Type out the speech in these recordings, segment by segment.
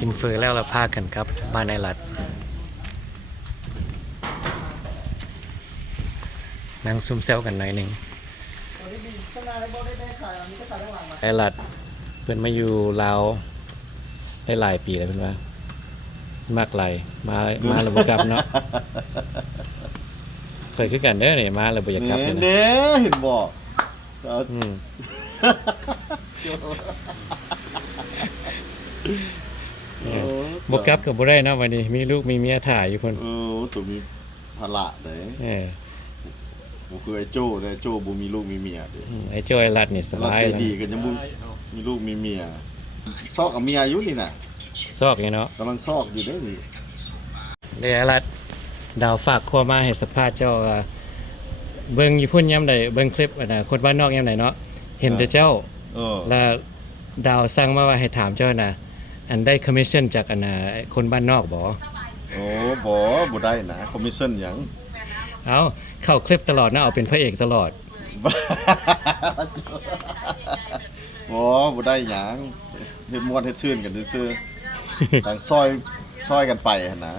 กินเฟอแล้วเราพากันครับบ้านไอรัดนั่งซุ่มแซวกันหน่อยหนึ่งไอรัดเพื่อนมาอยู่ลาวได้หลายปีแล้วเพื่อนว่ามากไหลมาระบบกลับเนาะเคยขึ้นกันเด้อเนี่ยมาระบบอยากกลับเลยนะ เด้เห็นบอกบกลับกับบ่ได้เนาะวันนี้มีลูกมีเมียถ่ายอยู่คนตัวมีภาระเด้บ่คือไอ้โจ้เด้โจ้บ่มีลูกมีเมียเด้ไอ้โจ้ไอ้รัดนี่สบายแล้วดีกันยังบ่มีลูกมีเมียซอกกับเมียอยู่นี่น่ะซอกนี่เนาะกำลังซอกอยู่เด้นี่เด้ไอ้รัดดาวฝากครัวมาให้สัมภาษณ์เจ้าเบิ่งอยู่พุ่นยามใดเบิ่งคลิปอันน่ะคนบ้านนอกยามใดเนาะเห็นแต่เจ้าแล้วดาวสั่งมาว่าให้ถามเจ้าน่ะอันได้คอมมิชชั่นจากอันน่ะคนบ้านนอกบ่โอ้บ่ได้นะคอมมิชชั่นหยังเอาเข้าคลิปตลอดนะเอาเป็นพระเอกตลอดบ่ได้หยังเฮ็ดม่วนเฮ็ดชื่นกันซื่อๆต่างซอยกันไปหั่นนะ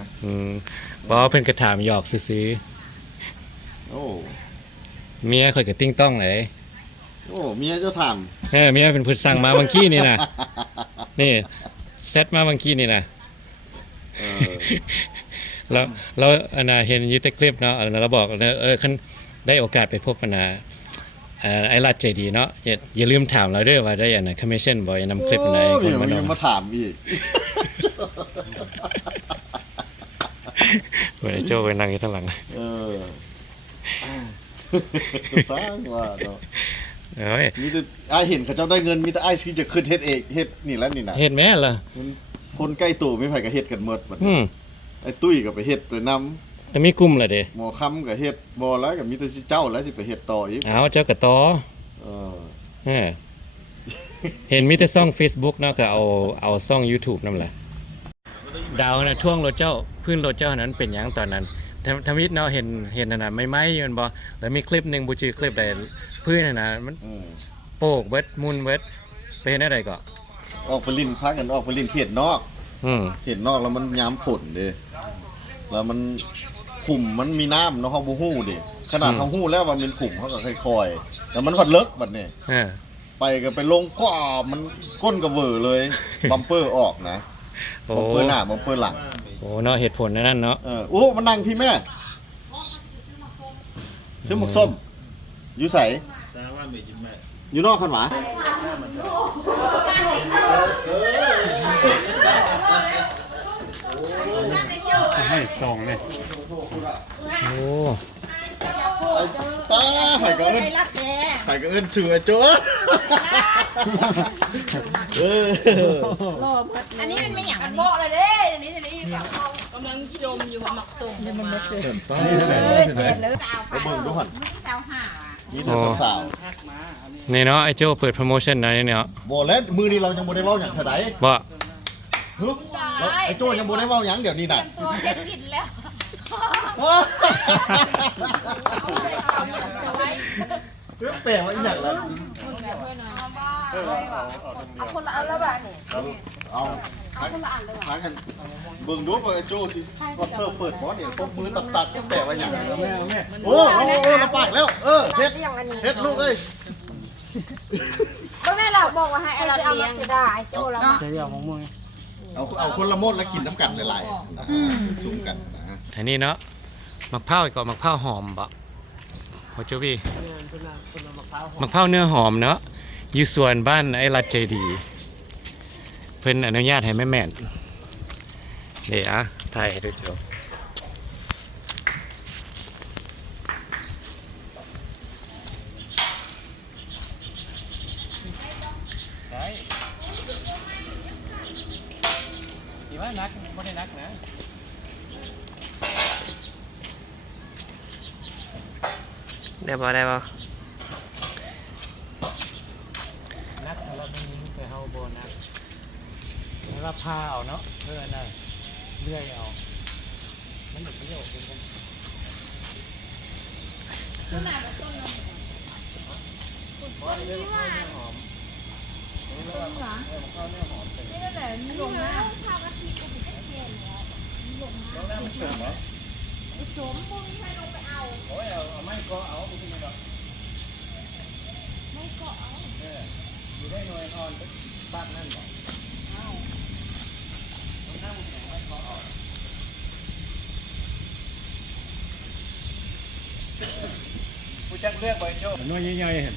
บ่เพิ่นก็ถามหยอกซื่อๆโอ้เมียข่อยก็ติ้งต้องเลยโอ้เมียเจ้าถามเมียเป็นผู้สั่งมาบางกี้นี่น่ะนี่เซตมาบางกี้นี่น่ะเราอันน่ะเห็นอยู่ในคลิปเนาะอันนั้นเราบอกคันได้โอกาสไปพบอันน่ะไอ้รัดใจดีเนาะอย่าลืมถามเราเด้อว่าได้อันน่ะคอมมิชชั่นบ่นำคลิปไหนคนมาถามอีกไอ้โจ้ไปนั่งอยู่ข้างหลังสร้างว่าเนาะมีแต่อ้ายเห็นเขาเจ้าได้เงินมีแต่อ้ายสิจะขึ้นเฮ็ดเองเฮ็ดนี่แล้วนี่น่ะเฮ็ดแม่ล่ะคนใกล้ตัวไม่ไผก็เฮ็ดกันหมดบัดนี้ไอ้ตุ้ยก็ไปเฮ็ดด้วยนำแต่มีกลุ่มล่ะเด้หมอคำก็เฮ็ดบ่แล้วก็มีแต่สิเจ้าแล้วสิไปเฮ็ดต่ออีกอ้าวเจ้าก็ต่อเห็นมีแต่ช่อง Facebook เนาะก็เอาช่อง YouTube นำล่ะดาวน่ะท่วงรถเจ้าพื้นรถเจ้านั้นเป็นหยังตอนนั้นทมิตเนาะเห็นนั่นน่ะไม้มันบ่แล้วมีคลิปนึงบ่ชื่อคลิปใดพื้นนั่นน่ะมันโปกเบิดมุนเบิดไปเฮ็ดได้ก็ออกไปลิ้นพักกันออกไปลิ้นเขตนอกเขตนอกแล้วมันยามฝนเด้แล้วมันขุ่มมันมีน้ำเนาะเฮาบ่ฮู้ดิขนาดเฮาฮู้แล้วว่ามันขุ่มเฮาก็ค่อยๆแล้วมันวัดเลิกบัดนี้ไปก็ไปลงก้อมันก้นกระเว่อเลยบัมเปอร์ออกนะบัมเปอร์หน้าบัมเปอร์หลังโอ้เนาะเหตุผลนั่นเนาะโอ้มันนั่งพี่แม่ซื้อหมกส้มอยู่ใส่อยู่นอกคันหวาให้ส่งเลยโอ้ตาไข่ก็เอิ้นชื่อโจ้อันนี้มันไม่อย่างมันโบเลยเด้อันนี้แบบกำลังจมอยู่หมักตุ่มมันมาเจอไปเบิ่งดูหั่นมีแต่สาวๆนี่เนาะไอ้โจ้เปิดโปรโมชั่นนะนี่เนาะบ่แล้วมือนี้เรายังบ่ได้เว้าหยังเท่าใดบ่ไอ้โจ้ยังบ่ได้เว้าหยังเดี๋ยวนี้น่ะตัวเซ็ตกินแล้วแปลว่าอีหยังล่ะเอาคนละอันแล้วบ้านี่เอาคนละอันเลยว่ะกันเบิ่งดูว่าไอ้โจ้สิพอเปิดบ่เนี่ยตบมือตัดๆแปลว่าหยังโอ้ละปากแล้วเฮ็ดลูกเอ้ยก็แม่เราบอกว่าให้เราเลี้ยงได้โจ้เราจะเรียกของมึงเอาคนละมดแล้วกินน้ำกันหลายๆจุ่มกันนะอันนี้เนาะมะพร้าวกับมะพร้าวหอมบ่โอ้โจบี้มะพร้าวเนื้อหอมเนาะอยู่ส่วนบ้านไอ้รัดใจดีเพิ่นอนุญาตให้แม่แม่นเดี๋ยวถ่ายให้ดูเจ้าได้ที่ว่านักไม่ได้นักนะได้ป่ะนักเราไม่ยิงแต่เฮาโบนักแล้วก็พาเอาเนาะเพื่อนน่ะเลื่อยเอามันหยุดประโยชน์เป็นกันต้นไหนมาต้นนึงต้นนี้ว่าต้นหรอข้าวเนื้อหอมนี่แหละลงหน้า ชมพวกนี้ให้ลงไปเอา โอ้ยเอาไม่ก็เอาไม่เป็นไรหรอก ไม่ก็เอา อยู่ได้หน่วยอ่อนบ้านนั่นหรอ เอา ต้องนั่งแข็งไว้ก็เอาผู้จักเลือกใบโชคหน่วยใหญ่ๆเห็น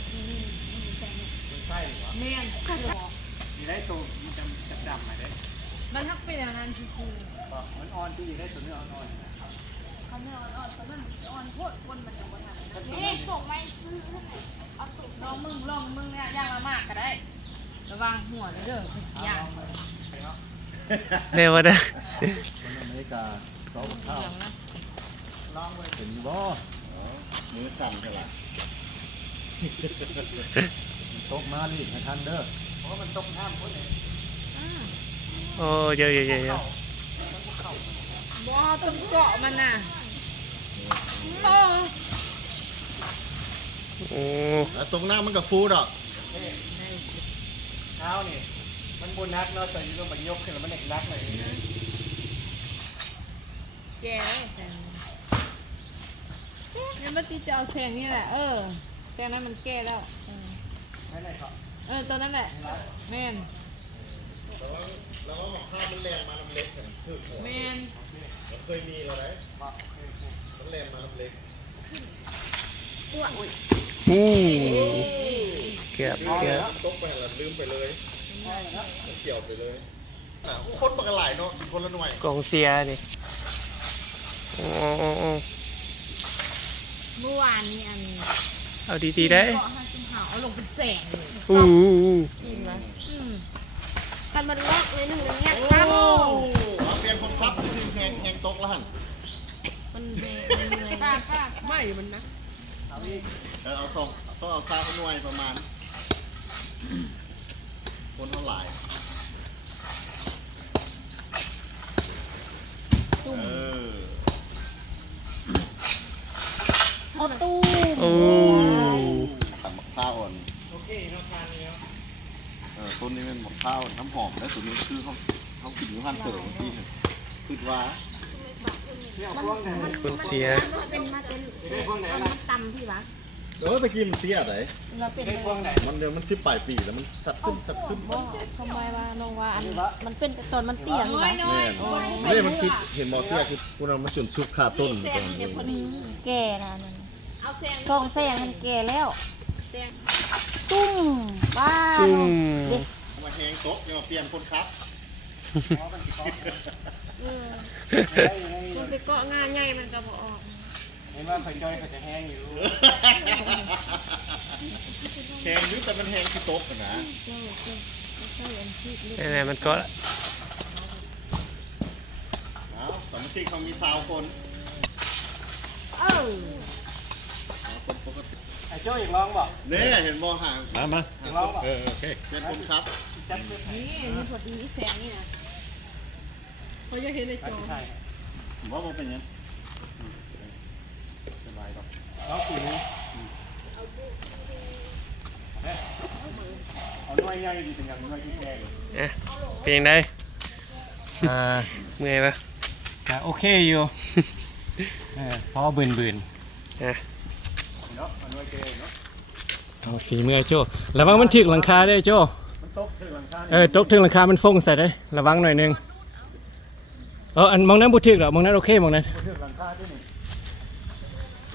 ใช่หรอ แม่น มีได้ตัวมันจะดำไหมได้ มันทักเป็นอย่างนั้นจริง มันอ่อนที่อยู่ได้ตัวเนื้ออ่อน ๆเขาไม่อ่อนๆแต่มันอ่อนโคตรคนมันยังบ่ทันนี่ตกไม่ซื้อเอาตกลองมึงเนี่ยย่างละมากก็ได้ระวังหัวเด้อย่าง เร็วนะ คนอเมริกาเขาข้าว อย่างนะ ลองไว้เห็นบ่ มือสั่นกันละ ตกมาลีกให้ทันเด้อเพราะมันตกน้ำคนเอง โอ้เยอะๆๆ บ่ต้นเกาะมันน่ะโอ้ โอ้ แล้วตรงหน้ามันกับฟูดอ่ะ เท้านี่มันบนนักเนาะแต่อยู่ตรงบันยกขึ้นแล้วมันเอกนักหน่อย แกแล้วแซงเนี่ยเมื่อกี้จะเอาแซงนี่แหละแซงนั้นมันแก้แล้ว ไม่ได้ครับ ตัวนั้นแหละแม่น แล้วก็ข้าวมันแรงมาน้ำเล็กกันคือหัว แม่น มันเคยมีแล้วนะมันแรงมาน้ำเล็ก อู้เกือบ ตกไปแล้วลืมไปเลยเกี่ยวไปเลยคนมันก็หลายเนาะคนละหน่วย กองเสียนี่โอ้โอ้โอ้ เมื่อวานนี้อัน เอาดีๆได้ เกาะห้าจุ่มหาวเอาลงเป็นแสงเลย อู้ กินไหมกันมันลอกเลยหนึ่งเลยเนี่ย โอ้เอาเปลี่ยนคนขับคือแหงตกแล้วหัน มันเบยป้าไม่มันนะ เอาสองต้องเอาซาหน่วยประมาณ คนเท่าไหร่เออ เอาตู้ โอ้ ตัดมะพร้าวอ่อน โอเคเราทานแล้ว ต้นนี้เป็นมะพร้าวน้ำหอมและตัวนี้คือเขากินอยู่หันเสริมที่คือว่า เนี่ยพวกไหน คนเสีย เป็นมาเป็น ได้พวกไหน มันตำพี่วะ ตะกี้มันเตี้ยไหน เราเป็น ได้พวกไหน มันเดี๋ยวมันสิบปลายปีแล้วมันสัดขึ้นสัดขึ้น บ่ทำไมว่าน้องว่าอันมันเป็นตอนมันเตี้ยนี่วะ นี่มันคือเห็นมอเตี้ยคือพวกเรามาจนซุกขาต้นตอนนี้ แก่นะนั่นทองแซงมันแก่แล้วตุ้มบ้า จุ่ม มาแหงโต๊ะเนี่ยเปลี่ยนคนครับ มันไปเกาะงานใหญ่มันก็บ่ออก เห็นว่าไฟจอยเขาจะแห้งอยู่ แหงยุแต่มันแหงที่โต๊ะนะ ไหนๆมันก็ เอาสมมติเขามีซาวคน คนปกติ ไอ้โจ้อยากลองบ่ เนี่ยเห็นมอห่าง มาอยากลองบ่ โอเคเป็นคนครับ จัดเพื่อ นี่พอดีแสงนี่นะเขาจะเห็นในจอ ใช่ ผมว่ามันเป็นยังสบายครับ แล้วสีนี้เอาหน่วยใหญ่ดีเป็นอย่างหน่วยที่แดง อ่ะเป็นยังไง เมื่อยปะ โอเคอยู่เพราะบืน อ่ะ เนาะเอาหน่วยเกยเนาะ เอาฝีมือโจ้ระวังมันถึกหลังคาได้โจ้ มันตกถึงหลังคา ตกถึงหลังคามันฟงใส่ได้ระวังหน่อยหนึงอันมองนั้นบุถึกหรอมองนั้นโอเคมองนั้น ถึงหลังคาด้วยนี่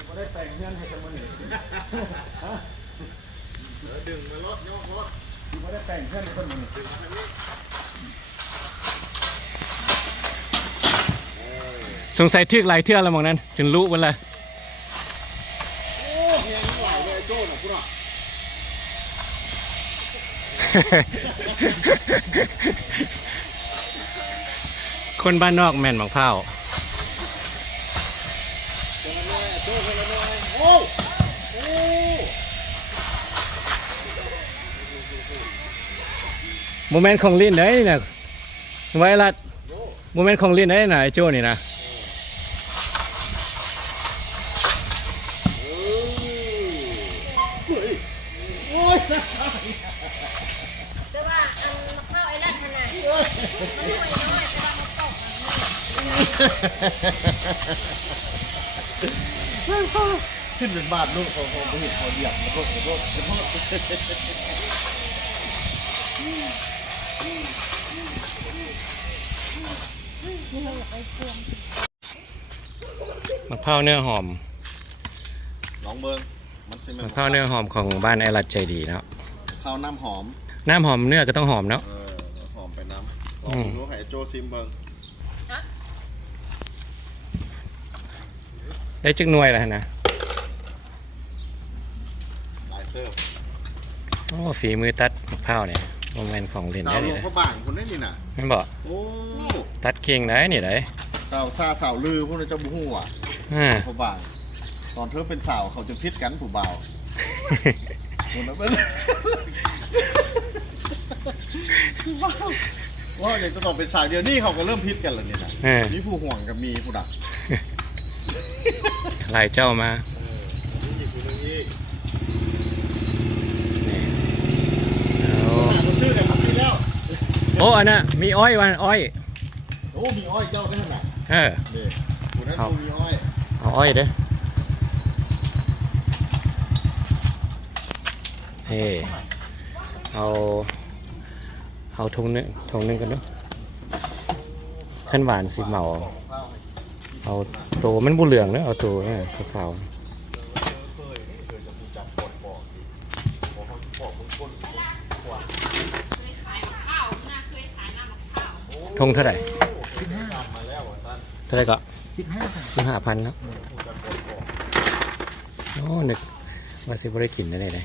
ไม่ได้แต่งเงื่อนให้กันมันนี่ ดึงมารถยกรถ ไม่ได้แต่งเงื่อนให้คนมันนี่ สงสัยถึกหลายเทื่อแล้วมองนั้นจนรู้วันละ โอ้แหงหลายเลยโจ้หน่ะคุณอ่ะ คนบ้านนอกแม่นบางเผา โจ้คนละหน่อยโอ้โอ้ โมเมนต์ของลิ้นได้น่ะไว้ละโมเมนต์ของลิ้นได้น่ะไอ้โจ้นี่นะ แต่ว่าอันเข้าไอ้นั่นขนาดมันหน่วยน้อยแต่ว่ามันตก ขึ้นเป็นบาทลูกของไม่เห็นพอเหยียบขอโทษขอโทษขอโทษ มะพร้าวเนื้อหอม ลองเบิ้งมันใช่ไหม มะพร้าวเนื้อหอมของบ้านไอรัดใจดีเนาะ ข้าวน้ำหอม น้ำหอมเนื้อก็ต้องหอมเนาะ หอมไปน้ำลองดูให้โจซิมเบิ้ง ได้จึกหน่วยแล้วนะ ลายเซิร์ฟ โอ้ฝีมือตัดมะพร้าวเนี่ยโมเมนต์ของเล่น สา ได้ วหล เล วย ง นะ พระบางคนนี้นี่น่ะ ไม่นบอก โอ้ ตัดเก่งได้นี่ได้ สาวซาสาวลือพวกนั้นเจ้าบุหูอ่ะ อ่า พระบางตอนเธอเป็นสาวเขาจะพิษกันผู้บ่าวคนนั้นเป็นว่าเด็กจะต้องเป็นสาวเดียวนี่เขาก็เริ่มพิษกันแล้วนี่นะ เออ มีผู้ห่วงกับมีผู้ดัก หลายเจ้ามา นี่ผู้นึงอีก เอา เขาซื้อเลยครับที่แล้ว โอ้อันน่ะมีอ้อยวันอ้อย โอ้มีอ้อยเจ้าได้ขนาด เออ เด็กผู้นั้นผู้มีอ้อย เอาอ้อยเด้อเฮ้เอาถุงนึงกันเนาะขั้นหวานสิเหมาเอาโตมันบุเหลืองเนอะเอาโตเนี่ยขาว เคยขายมะพร้าวน่าเคยขายน้ำมะพร้าว ๆทงเท่าไหร่เท่าไหร่ก็15,000ครับโอ้นึกว่าสิบ่ได้กินได้เลยนะ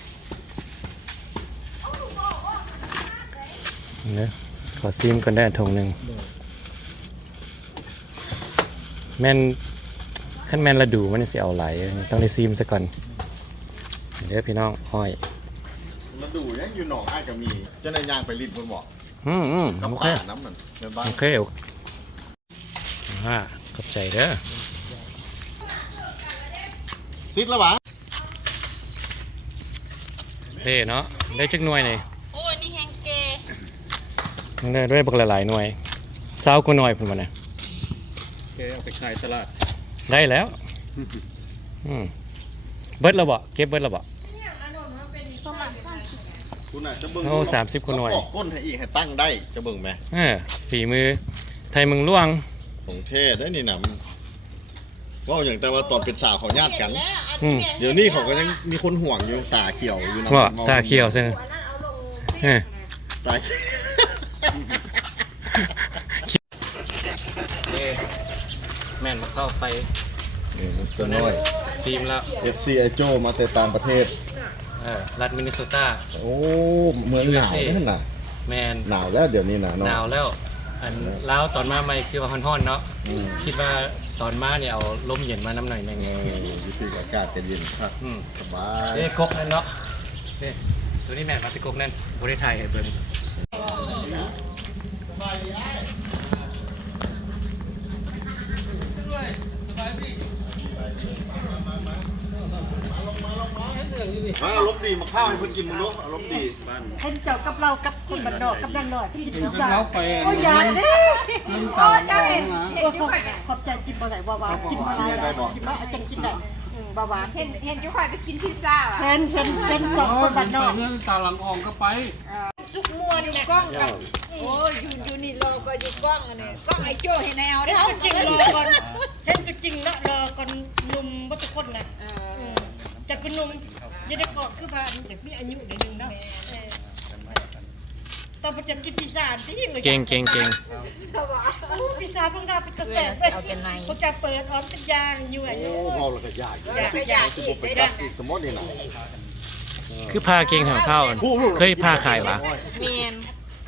เนอะขอซิมก่อนได้ทงหนึ่งแม่นขั้นแม่นระดูมันสิเอาไหลายต้องได้ซิมซะก่อนเดี๋ยวพี่น้องอ้อย มาดูยังอยู่หนองอ้ายก็มีเจ้านายยางไปริดบนบอก กับ โอเค ป่าน้ำมันเป็นบ้าน โอเคขอบใจเด้อ ติดแล้ววะ เด้เนาะได้จักหน่วยนี่ โอ้ยนี่แฮงเก ได้ด้วยบักหลายๆหน่วย20กว่าหน่วยพุ่นมาเนี่ย แกเอาไปขายตลาด ได้แล้วเบิดแล้วบ่เก็บเบิดแล้วบ่ ประมาณ30 คุณน่ะจะเบิ่ง โอ้30กว่าหน่วย ออกก้นให้อีกให้ตั้งได้จะเบิ่งไหม ฝีมือไทยเมึงล่วง ของเท่ได้นี่นะมันว่าอย่างแต่ว่าตอนเป็นสาวเขาญาติกัน อืม เดี๋ยวนี้เขาก็ยังมีคนห่วงอยู่ตาเขียวอยู่นะ ว่าตาเขียวใช่ไหม ตา แม่นมาเข้าไป ตัวน้อย ฟิล์มแล้ว FC ไอโจมาแต่ต่างประเทศ รัฐมินนิโซตา โอ้เมืองหนาวนั่นน่ะ แมน หนาวแล้วเดี๋ยวนี้นะ ห เนาะ นาวแล้วอันแล้วตอนมาไม่คือว่าฮ้อนๆเนาะ อืม คิดว่าตอนมาเนี่ยเอาลมเย็นมาน้ำหน่อยแม่ง วิธีอากาศจะเย็นครับ อืม สบาย เอ้กกนั่นเนาะเอ้ตัวนี้แม่นมาติกกนั่นบริไทยให้เบิ่งอารมณ์ดีมาข้าวให้เพิ่นกินมึงลูกอารมณ์ดี เห็นเจ้ากับเรากับคนบันดอกกับนางหน่อยพี่กินพิซซ่า เขาไป โอ้ยอยาเด้ มันตามหลังนะ โอ้ขอบใจกินบ่ได้ว่ากินมาได้กินมาอาจารย์กินได้บ่หวาน เห็นจุ๊ข่อยไปกินพิซซ่าว่ะ เห็นสองคนบันดอก เรื่องตาหลังอองก็ไป จุกมัวนี่แหละ กล้องกับโอ้ยอยู่นี่รอก็อยู่กล้องอันนี้กล้องไอ้โจ้ให้แนว เห็น เท่า ก็จริงรอก่อนเห็นก็จริงละรอก่อนนุ่มบ่ทุกคนน่ะจากคุณนุ่มยังได้เกาะคือว่าเด็กมีอายุนิดนึงเนาะตอนประจำกินพิซซ่าที่เลย เก่ง สบาย พิซซ่าพวกเราเป็นกระแสเขาจะเปิดออมสัญญาอยู่อ่ะ โอ้พอแล้วก็ยาก อยากอีก ไป ได้ ดั ดั ก ง อีกสมมตินี่นะ คือพาเก่งของข้าวเคยพาขายวะ เมียน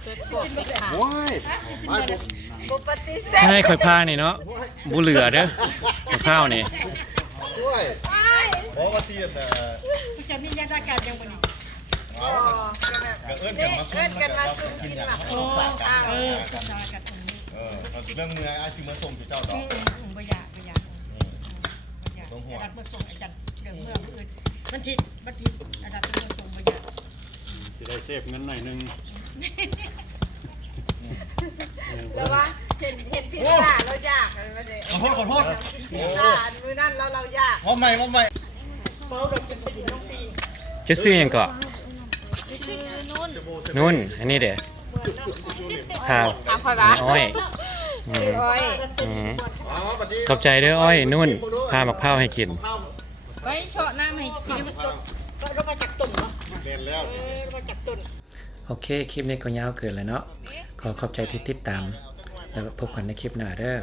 เคยพวกไปขาย ว้ายมาปุ๊บ บุปฏิเสธ ให้ค่อยพานี่เนาะบุเหลือเด้อของข้าวนี่ ด้วยเพราะว่าเสียแต่ ผู้จะมีญาติการยังวันนี้ นี่เอิ้นกันมาซุ่มกินหลับข้าว ภาษากันตรงนี้ เราเรื่องเมืองไอ้ซิมาส่งเจ้าดอก บ่อยากอาดับเมื่อส่งอาจารย์เรื่องเมืองอื่นบันทิอาดับเมื่อส่งบ่อยาก สิได้เซฟเงินหน่อยนึง แล้วว่าเห็นพิซซ่าแล้วอยาก มาเลย ขอโทษ มือนั่นเรายาก ว่าใหม่ เมาเราเป็นไปดินน้องตี จะซื้อหยังก็ คือนุ่น นุ่นอันนี้เด้ข้าว ถามคอยบ้า อ้อยอืม อ้อย อืมขอบใจเด้ออ้อยนุ่นพามักพร้าวให้กิน ไว้เฉาะน้ำให้กิน เรามาจากต้นเนาะ เรียนแล้ว เรามาจากต้น โอเค คลิปนี้ก็ยาวเกินแล้วเนาะ ขอขอบใจที่ติดตาม แล้วพบกันในคลิปหน้าเด้อ